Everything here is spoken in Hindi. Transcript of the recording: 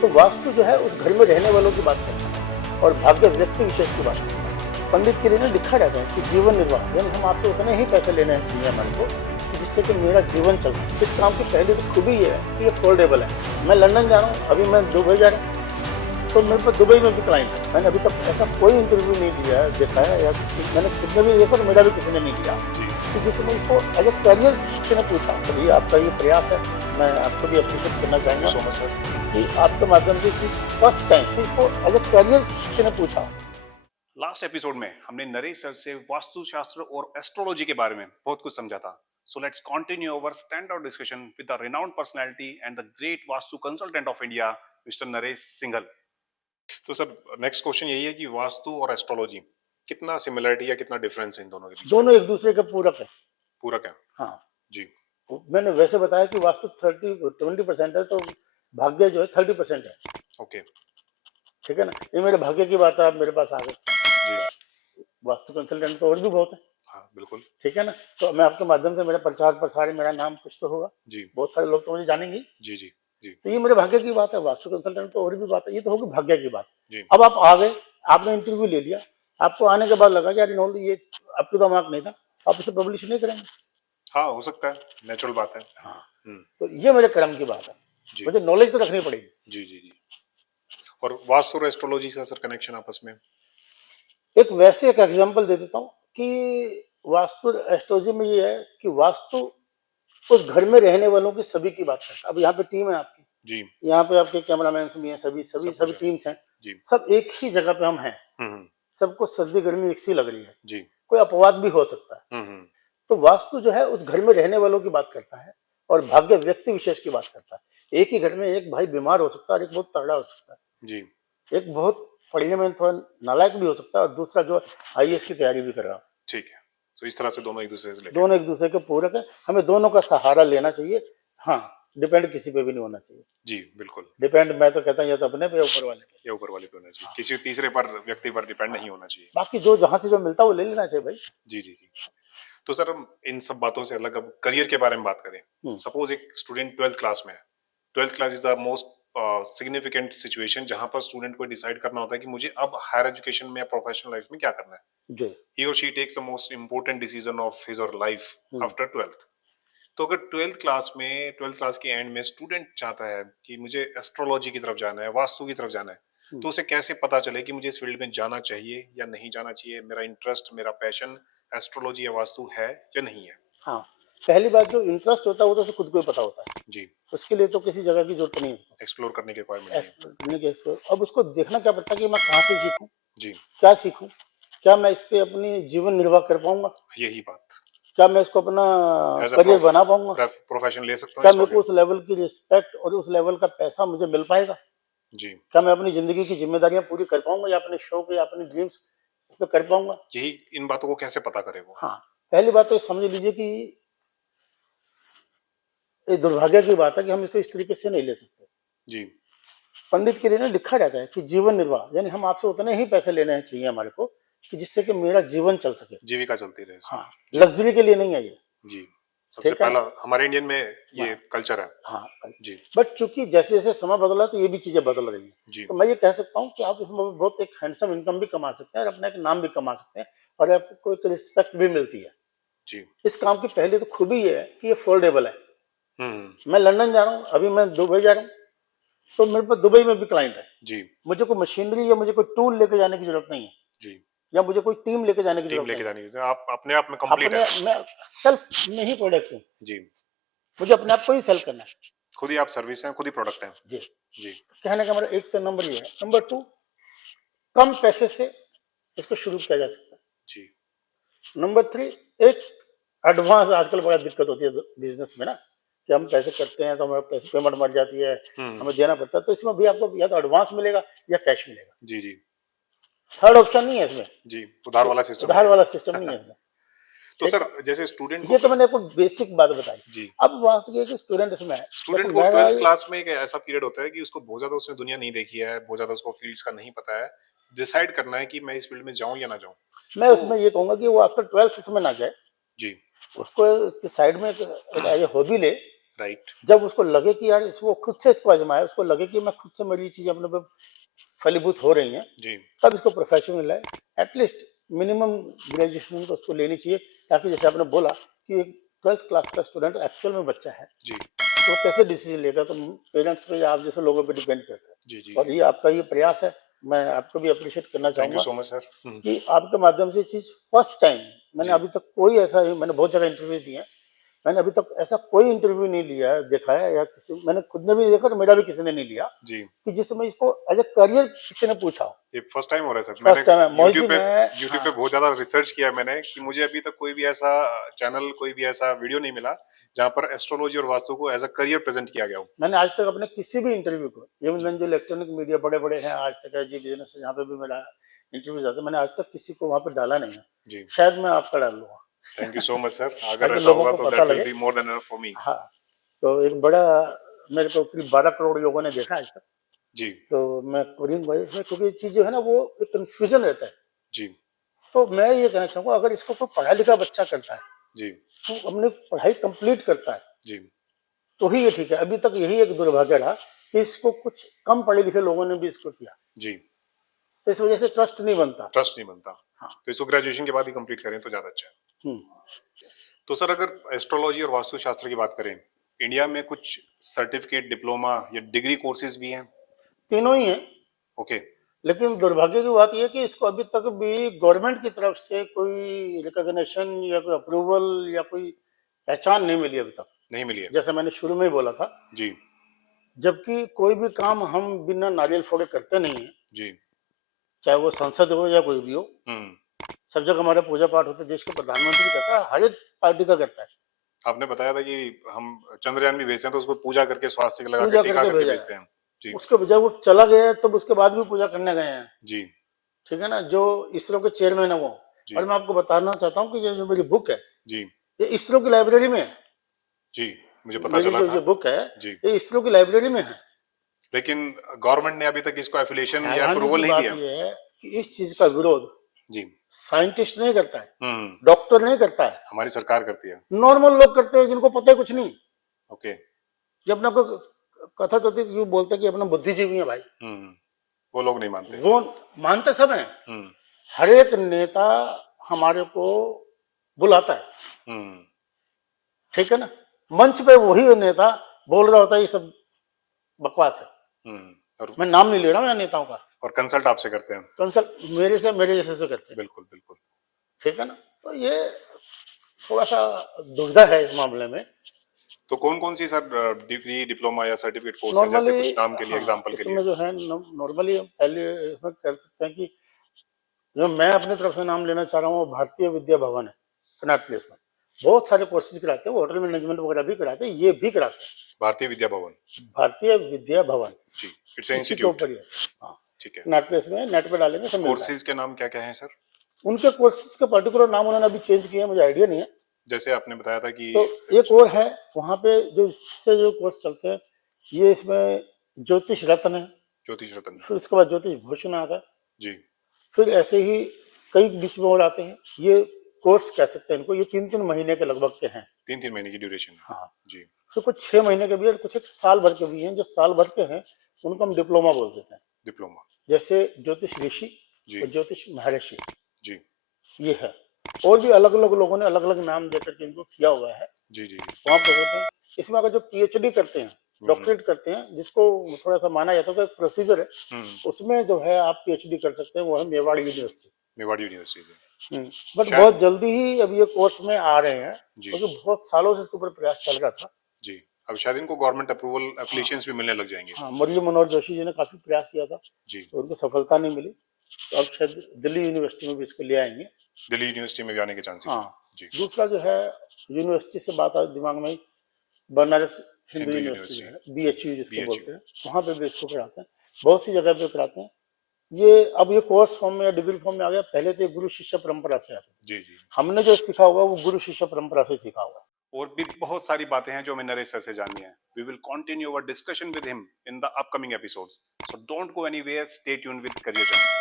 तो वास्तु जो है उस घर में रहने वालों की बात करता है और भाग्य व्यक्ति विशेष की बात करता है। पंडित के लिए ना लिखा रहता है कि जीवन निर्वाह, यानी हम आपसे उतने ही पैसे लेने चाहिए हमारे को कि जिससे कि मेरा जीवन चल सके। इस काम की पहली तो खूबी ये है कि ये फोल्डेबल है। मैं लंदन जा रहा हूँ, अभी मैं दुबई जा रहा हूँ, तो मेरे पास दुबई में भी क्लाइंट है। मैंने अभी तक ऐसा कोई इंटरव्यू नहीं दिया है, देखा है, या मैंने खुद ने भी देखा तो मेरा भी किसी ने नहीं दिया कि जिसमें इसको एज ए करियर किसी ने पूछा। तो भैया आपका ये प्रयास है, मैं आपको भी अप्रिशिएट करना चाहूँगा कि आपके माध्यम से फर्स्ट टाइम इसको एज ए करियर किसी ने पूछा। लास्ट एपिसोड में हमने नरेश सर से वास्तुशास्त्र और एस्ट्रोलॉजी के बारे में बहुत कुछ समझा था। So let's continue our stand out discussion with the renowned personality and the great vastu consultant of India mister Naresh Singhal. तो सर नेक्स्ट क्वेश्चन यही है कि वास्तु और एस्ट्रोलॉजी कितना सिमिलरिटी या कितना डिफरेंस है इन दोनों के बीच में? दोनों एक दूसरे के पूरक है। पूरक है। हाँ जी मैंने वैसे बताया कि वास्तु 20% है, तो भाग्य जो है 30% है। ओके ठीक है ना, ये मेरे भाग्य की बात है, आप मेरे पास आ गए। जी वास्तु कंसल्टेंट तो और भी बहुत है। हाँ बिल्कुल ठीक है ना, तो मैं आपके माध्यम से मेरा प्रचार प्रसार, मेरा नाम कुछ तो होगा, जी बहुत सारे लोग तो मुझे जानेंगे। जी जी जी तो ये मेरे भाग्य की बात है। वास्तु कंसल्टेंट तो और भी बात है, ये तो होगी भाग्य की बात। जी अब आप आ गए, आपने इंटरव्यू ले लिया, आपको आने के बाद लगा कि यार इन्होंने ये अप टू द मार्क नहीं था, आप इसे पब्लिश नहीं करेंगे। हाँ हो सकता है, नेचुरल बात है। हाँ, हम्म तो ये मेरे कर्म की बात है, जी मुझे नॉलेज तो रखनी पड़ेगी। जी जी जी। और वास्तु और एस्ट्रोलॉजी का सर कनेक्शन आपस में? एक वैसे एक एग्जांपल दे देता हूँ कि वास्तु एस्ट्रोलॉजी में ये है कि वास्तु उस घर में रहने वालों की सभी की बात करता है। अब यहाँ पे टीम है आपकी, जी यहाँ पे आपके कैमरामैन भी हैं, सभी सभी सब कुछ सभी है। टीम्स हैं, जी सब एक ही जगह पे हम हैं। हम्म सबको सर्दी गर्मी एक सी लग रही है, जी कोई अपवाद भी हो सकता है। हम्म तो वास्तु जो है उस घर में रहने वालों की बात करता है और भाग्य व्यक्ति विशेष की बात करता है। एक ही घर में एक भाई बीमार हो सकता है और एक बहुत तगड़ा हो सकता जी है, एक बहुत पढ़ने में थोड़ा नालायक भी हो सकता है और दूसरा जो आईएएस की तैयारी भी कर रहा है। ठीक है। तो इस तरह से दोनों एक दूसरे से रिलेटेड दोनों है। एक दूसरे के पूरक है, हमें दोनों का सहारा लेना चाहिए। हाँ, डिपेंड किसी पे भी नहीं होना चाहिए। जी बिल्कुल। डिपेंड मैं तो कहता हूँ या तो अपने पे, ऊपर वाले पे। ये ऊपर वाले पे होना चाहिए, हाँ किसी तीसरे पर व्यक्ति पर डिपेंड हाँ, नहीं होना चाहिए। बाकी जो जहां से जो मिलता है वो ले लेना चाहिए भाई। जी जी जी। तो सर हम इन सब बातों से अलग अब करियर के बारे में बात करें। हम्म, सपोज एक स्टूडेंट 12th क्लास में है। 12th class is the most significant situation जहां पर स्टूडेंट को डिसाइड करना होता है कि मुझे अब हायर एजुकेशन में या प्रोफेशनल लाइफ में क्या करना है। जी, he or she takes the most important decision of his or life hmm, after 12th। तो अगर 12th क्लास के एंड में स्टूडेंट चाहता है कि मुझे एस्ट्रोलॉजी की तरफ जाना है, वास्तु की तरफ जाना है, हम्म। तो उसे कैसे पता चले कि मुझे इस फील्ड में जाना चाहिए या नहीं जाना चाहिए? मेरा इंटरेस्ट, मेरा पैशन एस्ट्रोलॉजी या वास्तु है या नहीं है? हाँ, पहली बात, जो इंटरेस्ट होता है वो तो उसे खुद को ही पता होता है, जी उसके लिए तो किसी जगह की जरूरत नहीं है। एक्सप्लोर करने की रिक्वायरमेंट नहीं है। एक्सप्लोर करने के अब उसको देखना क्या पड़ता है कि मैं कहाँ से सीखूं, जी क्या सीखूं, क्या मैं इस पे अपनी जीवन निर्वाह कर पाऊंगा, यही बात। क्या मैं इसको अपना एज अ करियर बना पाऊंगा, प्रोफेशन ले सकता हूँ क्या इसको मेरे को आगे? उस लेवल की रिस्पेक्ट और उस लेवल का पैसा मुझे मिल पाएगा, जी क्या मैं अपनी जिंदगी की जिम्मेदारियां पूरी कर पाऊंगा या अपने शौक या अपने ड्रीम्स इस पे कर पाऊंगा। यही इन बातों को कैसे पता करे वो? हाँ, पहली बात तो ये समझ लीजिए कि ये दुर्भाग्य की बात है कि हम इसको इस तरीके से नहीं ले सकते। जी पंडित के लिए ना लिखा रहता है कि जीवन निर्वाह, यानी हम आपसे उतने ही पैसे लेने चाहिए हमारे को कि जिससे कि मेरा जीवन चल सके। जीविका चलती रहे हाँ, इसमें। जी लग्जरी के लिए नहीं है ये। जी सबसे ठीक है ना। पहला हमारे इंडियन में ये हाँ कल्चर है। हाँ, जी बट चूंकि जैसे जैसे समय बदला तो ये भी चीजें बदल रही हैं। जी तो मैं ये कह सकता हूँ कि आप इसमें बहुत एक हैंडसम इनकम भी कमा सकते हैं और अपना एक नाम भी कमा सकते हैं और आपको एक रिस्पेक्ट भी मिलती है। जी इस काम की पहली तो खूबी ये है कि ये फोल्डेबल है। हम्म मैं लंदन जा रहा हूँ, अभी मैं दुबई जा रहा हूँ, तो मेरे पास दुबई में भी क्लाइंट है। जी मुझे कोई मशीनरी या मुझे कोई टूल लेके जाने की जरूरत नहीं है, जी या मुझे कोई टीम लेके जाने की टीम जरूरत लेके नहीं है। जानी है, आप अपने आप में कंप्लीट अपने है। मैं सेल्फ में ही प्रोडक्ट हूँ, जी मुझे अपने आप को ही सेल करना है। खुद ही आप सर्विस हैं, खुद ही प्रोडक्ट हैं। जी, जी कहने का मेरा एक तो नंबर ये है। नंबर टू, कम पैसे से इसको शुरू किया जा सकता जी है। नंबर थ्री, एक एडवांस, आजकल बड़ा दिक्कत होती है बिजनेस में ना, कि हम पैसे करते हैं तो हमें पैसे पेमेंट मर जाती है, हम्म हमें देना पड़ता है। तो इसमें भी आपको या तो एडवांस मिलेगा या कैश मिलेगा, जी जी थर्ड ऑप्शन नहीं है इसमें। जी उधार तो वाला सिस्टम नहीं उधार वाला सिस्टम नहीं है। है इसमें। तो ठीक सर है, जैसे स्टूडेंट को ये तो मैंने आपको बेसिक बात बताई। जी अब बात ये है कि स्टूडेंट इसमें है, स्टूडेंट देखो को मेरा 12th क्लास में एक ऐसा पीरियड होता है कि उसको बहुत ज्यादा उसने दुनिया नहीं देखी है, बहुत ज्यादा उसको फील्ड्स का नहीं पता है, डिसाइड करना है कि मैं इस फील्ड में जाऊं या ना जाऊं। मैं तो उसमें ये कहूंगा कि वो आफ्टर 12th इसमें ना जाए, जी उसको साइड में एक एज ए हॉबी ले राइट। जब उसको लगे कि यार इसको खुद से इसको आजमाए, उसको लगे कि मैं खुद से मेरी चीजें अपने पे फलीभूत हो रही हैं, जी। तब इसको प्रोफेशन में लाए। एटलीस्ट मिनिमम ग्रेजुएशन तो उसको लेनी चाहिए, ताकि जैसे आपने बोला कि एक 12th क्लास का स्टूडेंट एक्चुअल में बच्चा है, जी। तो वो कैसे डिसीजन लेगा, तो पेरेंट्स पे या आप जैसे लोगों पे डिपेंड करता है। जी, जी। और ये आपका ये प्रयास है, मैं आपको भी अप्रिशिएट करना थैंक यू चाहूंगा सो मच सर। कि आपके माध्यम से ये चीज फर्स्ट टाइम, मैंने जी। अभी तक कोई ऐसा, मैंने बहुत जगह इंटरव्यू दिए हैं, मैंने अभी तक ऐसा कोई इंटरव्यू नहीं लिया है, देखा है, या किसी, मैंने खुद ने भी देखा और मेरा भी किसी ने नहीं लिया जी। कि जिसमें इसको एज ए करियर किसी ने पूछा हो। ये फर्स्ट टाइम हो रहा है सर। मैंने फर्स्ट टाइम है मोहित जी, यूट्यूब पे मैं, यूट्यूब पे हाँ, बहुत ज्यादा रिसर्च किया मैंने कि मुझे अभी तक कोई भी ऐसा चैनल, कोई भी ऐसा वीडियो नहीं मिला जहाँ पर एस्ट्रोलॉजी और वास्तु को एज अ करियर प्रेजेंट किया गया हो। मैंने आज तक अपने किसी भी इंटरव्यू को, जी। इवन जो इलेक्ट्रॉनिक मीडिया बड़े बड़े हैं, आज तक है जी बिजनेस, यहाँ पे भी मेरा इंटरव्यू जाता है, मैंने आज तक किसी को वहाँ पे डाला नहीं है। जी। शायद मैं आपका डाल लूंगा। Thank you so much sir. अगर ताकि ऐसा लोगों होगा को तो पता दैट विल लगे। Be more than enough for me. हाँ, तो एक बड़ा, मेरे को करीब 12 करोड़ लोगों ने देखा आज तक। जी। तो मैं कोरियन वॉइस में, क्योंकि ये चीज जो है ना, वो एक कंफ्यूजन रहता है। जी। तो मैं ये कहना चाहूंगा, अगर इसको कोई पढ़ा लिखा बच्चा करता है, जी। तो अपनी पढ़ाई कंप्लीट करता है, जी। तो ही ये ठीक है। अभी तक यही एक दुर्भाग्य रहा कि इसको कुछ कम पढ़े लिखे लोगों ने भी इसको किया, जी। तो इस वजह से ट्रस्ट नहीं बनता। ट्रस्ट नहीं बनता। हाँ। तो इसको ग्रेजुएशन के बाद ही कंप्लीट करें तो ज्यादा अच्छा है। हम्म, तो सर अगर एस्ट्रोलॉजी और वास्तु शास्त्र की बात करें, इंडिया में कुछ सर्टिफिकेट, डिप्लोमा या डिग्री कोर्सेज भी हैं? तीनों ही है। ओके। लेकिन दुर्भाग्य की बात यह है कि इसको अभी तक भी गवर्नमेंट की तरफ से कोई रिकॉग्निशन या कोई अप्रूवल या कोई पहचान नहीं मिली अभी तक। नहीं मिली है। जैसे मैंने शुरू में ही बोला था, जी। जबकि कोई भी काम हम बिना नारियल फोड़े करते नहीं है, जी। चाहे वो संसद हो या कोई भी हो। हम्म। सब जगह हमारे पूजा पाठ होते हैं, देश के प्रधानमंत्री करता है, हर एक पार्टी का करता है, आपने बताया था कि हम चंद्रयान भी भेजते हैं तो उसको पूजा करके, स्वास्थ्य लगा के, पूजा टीका करके करके भेजा भेजते है। हैं। जी। उसके जब वो चला गया है, तब उसके बाद भी पूजा करने गए हैं। जी। ठीक है ना, जो इसरो के चेयरमैन है वो। जी। और मैं आपको बताना चाहता हूँ कि ये जो मेरी बुक है, जी। ये इसरो की लाइब्रेरी में है। जी। मुझे पता मेरी चला जो था। ये बुक है, जी। ये इसरो की लाइब्रेरी में है। लेकिन गवर्नमेंट ने अभी तक इसको एफिलिएशन या हैरानी अप्रूवल की नहीं बात दिया। ये है कि इस चीज का विरोध जी। साइंटिस्ट नहीं करता है, हम्म। डॉक्टर नहीं करता है, हमारी सरकार करती है। नॉर्मल लोग करते हैं, जिनको पता है कुछ नहीं। ओके। जब अपना को कथा होती है, बोलते हैं कि अपना बुद्धिजीवी है भाई, हम्म। वो लोग नहीं मानते। वो मानते सब हैं। हम्म। हर एक नेता हमारे को बुलाता है, हम्म। ठीक है ना, मंच पे वही नेता बोल रहा होता है ये सब बकवास है। और मैं नाम नहीं ले रहा हूँ नेताओं का। और कंसल्ट आपसे करते हैं। कंसल्ट मेरे जैसे से करते हैं। बिल्कुल बिल्कुल। ठीक है ना, तो ये थोड़ा सा दुविधा है इस मामले में। तो कौन कौन सी सर डिग्री, डिप्लोमा या सर्टिफिकेट कोर्स है, जैसे नॉर्मली, कुछ नाम के लिए, हाँ, एग्जांपल के इसमें लिए? जो है नॉर्मली पहले इसमें कर सकते हैं कि जो मैं अपनी तरफ से नाम लेना चाह रहा हूँ, वो भारतीय विद्या भवन है कनॉट प्लेस में। बहुत सारे कोर्सेज कराते हैं, वो होटल मैनेजमेंट वगैरह भी कराते हैं, ये भी कराते हैं। भारतीय विद्या भवन। भारतीय विद्या भवन जी। इट्स इसी के इंस्टीट्यूट। ऊपर ही है। हाँ, ठीक है। कनॉट प्लेस में नेट पे डालेंगे सब मिलता है। कोर्सेज के नाम क्या क्या हैं सर? उनके कोर्सेज का पर्टिकुलर नाम उन्होंने अभी चेंज किया है, मुझे आइडिया नहीं है। जैसे आपने बताया था कि तो एक और है वहाँ पे जो इससे जो कोर्स चलते हैं, ये इसमें ज्योतिष रत्न है, ज्योतिष रत्न। फिर उसके बाद ज्योतिष भूषण आता है, जी। फिर ऐसे ही कई बीच में और आते हैं। ये कोर्स कह सकते हैं इनको, ये 3-3 महीने के लगभग के हैं। 3-3 महीने की ड्यूरेशन। हाँ, जी। फिर कुछ 6 महीने के भी है, कुछ एक साल भर के भी हैं। जो साल भर के हैं उनको हम डिप्लोमा बोल देते हैं। डिप्लोमा। जैसे ज्योतिष ऋषि जी। और ज्योतिष महर्षि, जी। ये है। और भी अलग अलग लोगों ने अलग अलग नाम देकर के इनको किया हुआ है। जी जी। वहाँ पे होते हैं। इसमें अगर जो पीएचडी करते हैं, डॉक्टरेट करते हैं, जिसको थोड़ा सा माना जाता है कि एक प्रोसीजर है, उसमें जो है आप पीएचडी कर सकते हैं, वो है मेवाड़ यूनिवर्सिटी। मेवाड़ यूनिवर्सिटी से। बट बहुत जल्दी ही अब ये कोर्स में आ रहे हैं, जी। क्योंकि बहुत सालों से इसके ऊपर प्रयास चल रहा था। जी। अब शायद इनको गवर्नमेंट अप्रूवल, एप्लीकेशंस भी मिलने लग जाएंगे। हाँ, मुरली मनोहर जोशी जी ने काफी प्रयास किया था, जी। तो उनको सफलता नहीं मिली। तो अब शायद दिल्ली यूनिवर्सिटी में भी इसको ले आएंगे। दिल्ली यूनिवर्सिटी में भी आने के चांसेस। हाँ। जी। दूसरा जो है, यूनिवर्सिटी से बात आ दिमाग में, बनारस हिंदू हिंदू यूनिवर्सिटी यूनिवर्सिटी। है, बीएचयू जिसको BHU। बोलते हैं, वहाँ पे भी इसको कराते हैं। बहुत सी जगह पे कराते हैं। ये अब ये कोर्स फॉर्म में या डिग्री फॉर्म में आ गया। पहले तो ये गुरु शिष्य परंपरा से आता था। जी जी। हमने जो सीखा होगा वो गुरु शिष्य परंपरा से सीखा होगा। और भी बहुत सारी बातें हैं जो हमें नरेश सर से जाननी है। We will continue our discussion with him in the upcoming episodes, so don't go anywhere, stay tuned with career journey.